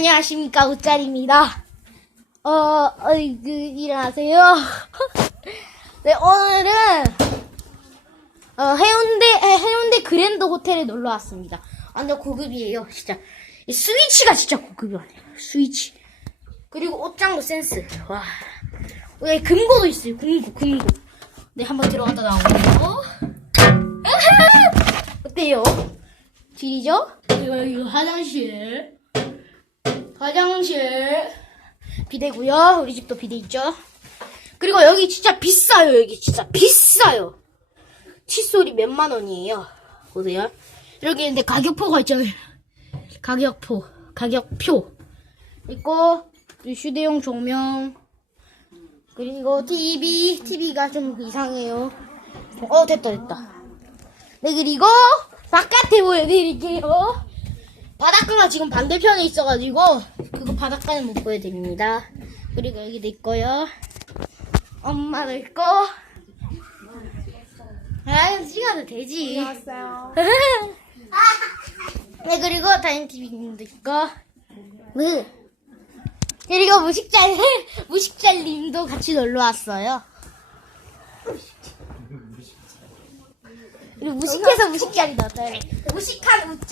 안녕하십니까 우짜리입니다. 어, 어이 그 일어나세요. 네 오늘은 어, 해운대 해- 해운대 그랜드 호텔에 놀러 왔습니다. 완전 고급이에요, 진짜. 이 스위치가 진짜 고급이 아니에요. 스위치. 그리고 옷장도 센스. 와. 여기 금고도 있어요. 금고, 금고. 네, 한번 들어갔다 나오고. 어때요? 질이죠? 그리고 여기 화장실. 화장실. 비대고요. 우리 집도 비대 있죠? 그리고 여기 진짜 비싸요. 여기 진짜 비싸요. 칫솔이 몇만 원이에요. 보세요. 여기 근데 가격표가 있잖아요. 가격표, 가격표. 있고, 이 휴대용 조명. 그리고 TV, TV가 좀 이상해요. 어, 됐다, 됐다. 네, 그리고 바깥에 보여드릴게요. 바닷가가 지금 반대편에 있어가지고, 그거 바닷가는 못 보여드립니다. 그리고 여기도 있고요. 엄마도 있고. 아, 찍어도 되지. 안녕하세요. 네, 그리고 다인TV님도 있고. 네. 그리고 무식잘, 무식잘님도 같이 놀러 왔어요. 무식해서 무식잘이 나왔어요. 무식한 우짜.